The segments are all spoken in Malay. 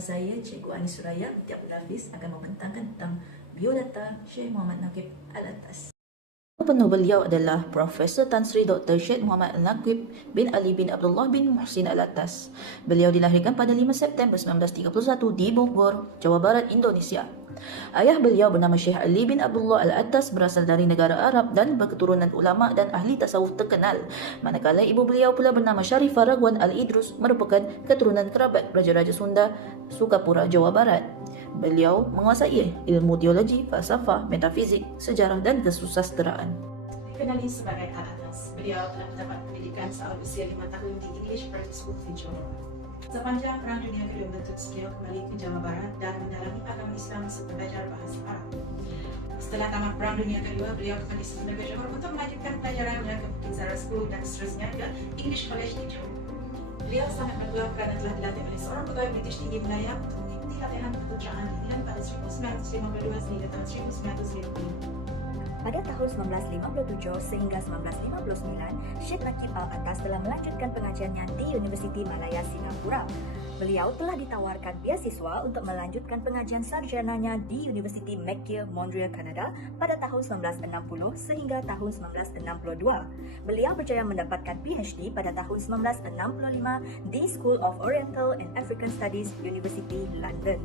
bersama saya, Cikgu Anis Suraya binti Abdul Hafiz akan membentangkan tentang biodata Syekh Muhammad Naqib Al-Attas. Penuh beliau adalah Profesor Tan Sri Dr. Syed Muhammad Al-Naqib bin Ali bin Abdullah bin Muhsin Al-Attas. Beliau dilahirkan pada 5 September 1931 di Bogor, Jawa Barat, Indonesia. Ayah beliau bernama Syekh Ali bin Abdullah Al-Attas, berasal dari negara Arab dan berketurunan ulama dan ahli tasawuf terkenal. Manakala ibu beliau pula bernama Syarifah Ragwan Al-Idrus, merupakan keturunan kerabat Raja-Raja Sunda, Sukapura, Jawa Barat. Beliau menguasai ilmu teologi, falsafah, metafizik, sejarah dan kesusasteraan. Dikenali sebagai Al-Attas, beliau telah mendapat pendidikan saat usia 5 tahun di English Private School di Johor. Sepanjang Perang Dunia Kedua beliau kembali ke Jawa Barat dan mendalami agama Islam serta belajar bahasa Arab. Setelah tamat Perang Dunia Kedua, beliau kembali ke Johor untuk melanjutkan pelajaran beliau ke Bukit Zara School dan seterusnya ke English College di Johor. Beliau sangat bangga kerana telah dilatih oleh seorang pegawai British tinggi Melayu untuk mengikuti latihan keputeraan England pada 1952 sehingga tahun 1950. Pada tahun 1957 sehingga 1959, Syekh Naqib Al-Attas telah melanjutkan pengajiannya di Universiti Malaya Singapura. Beliau telah ditawarkan beasiswa untuk melanjutkan pengajian sarjananya di Universiti McGill, Montreal, Kanada pada tahun 1960 sehingga tahun 1962. Beliau berjaya mendapatkan PhD pada tahun 1965 di School of Oriental and African Studies, University London.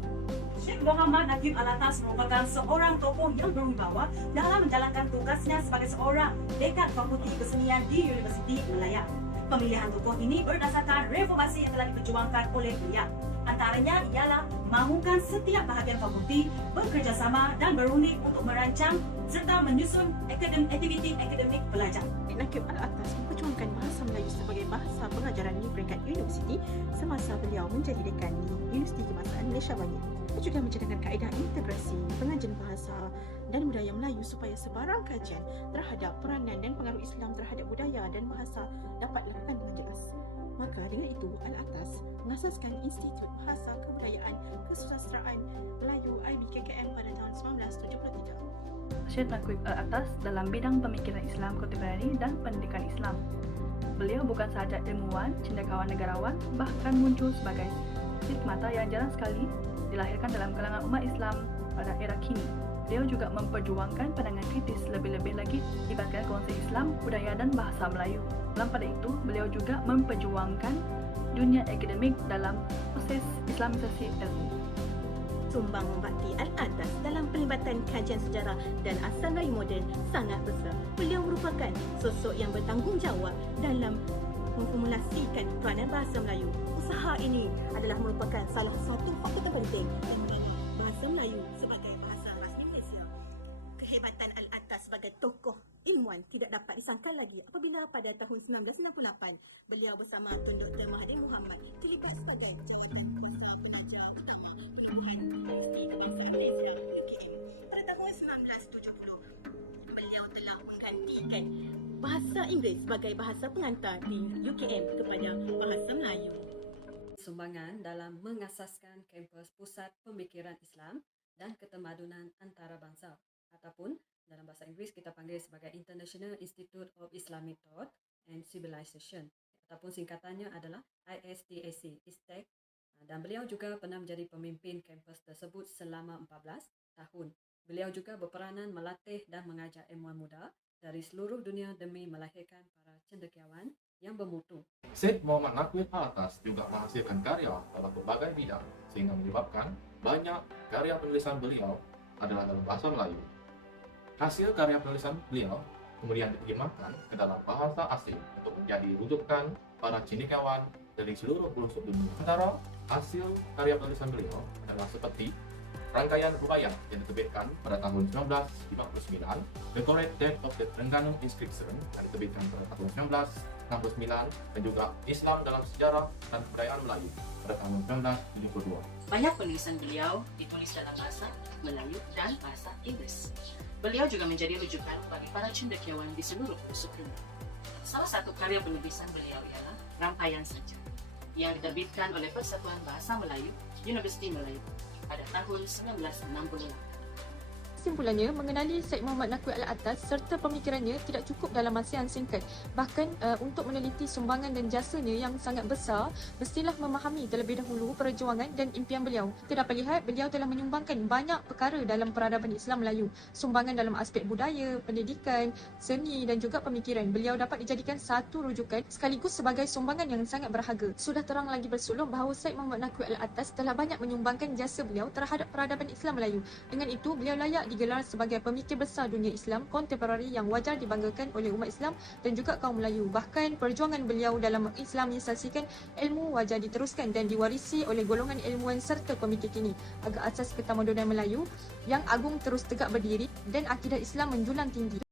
Syekh Muhammad Naqib Al-Attas merupakan seorang tokoh yang berwibawa dalam menjalankan tugasnya sebagai seorang dekan Fakulti Kesenian di Universiti Malaya. Pemilihan tokoh ini berdasarkan reformasi yang telah diperjuangkan oleh beliau. Antaranya ialah mahukan setiap bahagian fakulti bekerjasama dan berundi untuk merancang serta menyusun aktiviti akademik pelajar. Naqib Al-Attas memperjuangkan bahasa Melayu sebagai bahasa pengajaran di peringkat universiti semasa beliau menjadi dekan di Universiti Kebangsaan Malaysia Banyak. Dia juga menjalankan kaedah integrasi pengajian bahasa dan budaya Melayu supaya sebarang kajian terhadap peranan dan pengaruh Islam terhadap budaya dan bahasa dapat dilakukan dengan jelas. Maka dengan itu, Al-Attas mengasaskan Institut Bahasa Kebudayaan Kesusasteraan Melayu IBKKM pada tahun 1973. Syekh Naqib Al-Attas dalam bidang pemikiran Islam kontemporari dan pendidikan Islam. Beliau bukan sahaja ilmuwan, cendekiawan negarawan, bahkan muncul sebagai stigmata yang jarang sekali dilahirkan dalam kalangan umat Islam pada era kini. Beliau juga memperjuangkan pandangan kritis lebih-lebih lagi libatkan konsep Islam, budaya dan bahasa Melayu. Dalam pada itu, beliau juga memperjuangkan dunia akademik dalam proses Islamisasi ilmu. Sumbang bakti Al-Attas dalam pelibatan kajian sejarah dan asal Melayu moden sangat besar. Beliau merupakan sosok yang bertanggungjawab dalam memformulasikan peranan bahasa Melayu. Usaha ini adalah merupakan salah satu faktor terpenting yang membawa bahasa Melayu sebagai bahasa rasmi Malaysia. Kehebatan Al-Attas sebagai tokoh ilmuwan tidak dapat disangkal lagi apabila pada tahun 1968 beliau bersama Tun Dr. Mahathir Mohamad terlibat sebagai jawatan kuasa pengajar utama Universiti Kebangsaan Malaysia UKM. Pada tahun 1970 beliau telah menggantikan bahasa Inggeris sebagai bahasa pengantar di UKM kepada bahasa Melayu. Sumbangan dalam mengasaskan kampus Pusat Pemikiran Islam dan Ketemadunan Antarabangsa ataupun dalam bahasa Inggeris kita panggil sebagai International Institute of Islamic Thought and Civilization ataupun singkatannya adalah ISTAC, ISTAC. Dan beliau juga pernah menjadi pemimpin kampus tersebut selama 14 tahun. Beliau juga berperanan melatih dan mengajar ilmuwan muda dari seluruh dunia demi melahirkan para cendekiawan yang bermutu. Syekh Muhammad Naqib Al-Attas juga menghasilkan karya dalam berbagai bidang sehingga menyebabkan banyak karya penulisan beliau adalah dalam bahasa Melayu. Hasil karya penulisan beliau kemudian diterjemahkan ke dalam bahasa asing untuk menjadi rujukan para cendekiawan dari seluruh pelosok dunia. Antara hasil karya penulisan beliau adalah seperti rangkaian rubaiyat yang diterbitkan pada tahun 1959, The Correct Date of the Terengganu Inscription yang diterbitkan pada tahun 1969, dan juga Islam dalam Sejarah dan Kebudayaan Melayu pada tahun 1972. Banyak penulisan beliau ditulis dalam bahasa Melayu dan bahasa Inggris. Beliau juga menjadi rujukan bagi para cendekiawan di seluruh pelosok dunia. Salah satu karya penulisan beliau ialah Rangkaian Saja yang diterbitkan oleh Persatuan Bahasa Melayu Universiti Melayu pada tahun 1968. Kesimpulannya, mengenali Syed Muhammad Naqvi Al-Atas serta pemikirannya tidak cukup dalam masa yang singkat. Bahkan untuk meneliti sumbangan dan jasanya yang sangat besar, mestilah memahami terlebih dahulu perjuangan dan impian beliau. Kita dapat lihat beliau telah menyumbangkan banyak perkara dalam peradaban Islam Melayu. Sumbangan dalam aspek budaya, pendidikan, seni dan juga pemikiran. Beliau dapat dijadikan satu rujukan sekaligus sebagai sumbangan yang sangat berharga. Sudah terang lagi bersulung bahawa Syed Muhammad Naqvi Al-Atas telah banyak menyumbangkan jasa beliau terhadap peradaban Islam Melayu. Dengan itu, beliau layak digelar sebagai pemikir besar dunia Islam kontemporari yang wajar dibanggakan oleh umat Islam dan juga kaum Melayu. Bahkan perjuangan beliau dalam mengislamisasikan ilmu wajar diteruskan dan diwarisi oleh golongan ilmuwan serta pemikir kini agar asas ketamadunan Melayu yang agung terus tegak berdiri dan akidah Islam menjulang tinggi.